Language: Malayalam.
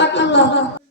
Allah.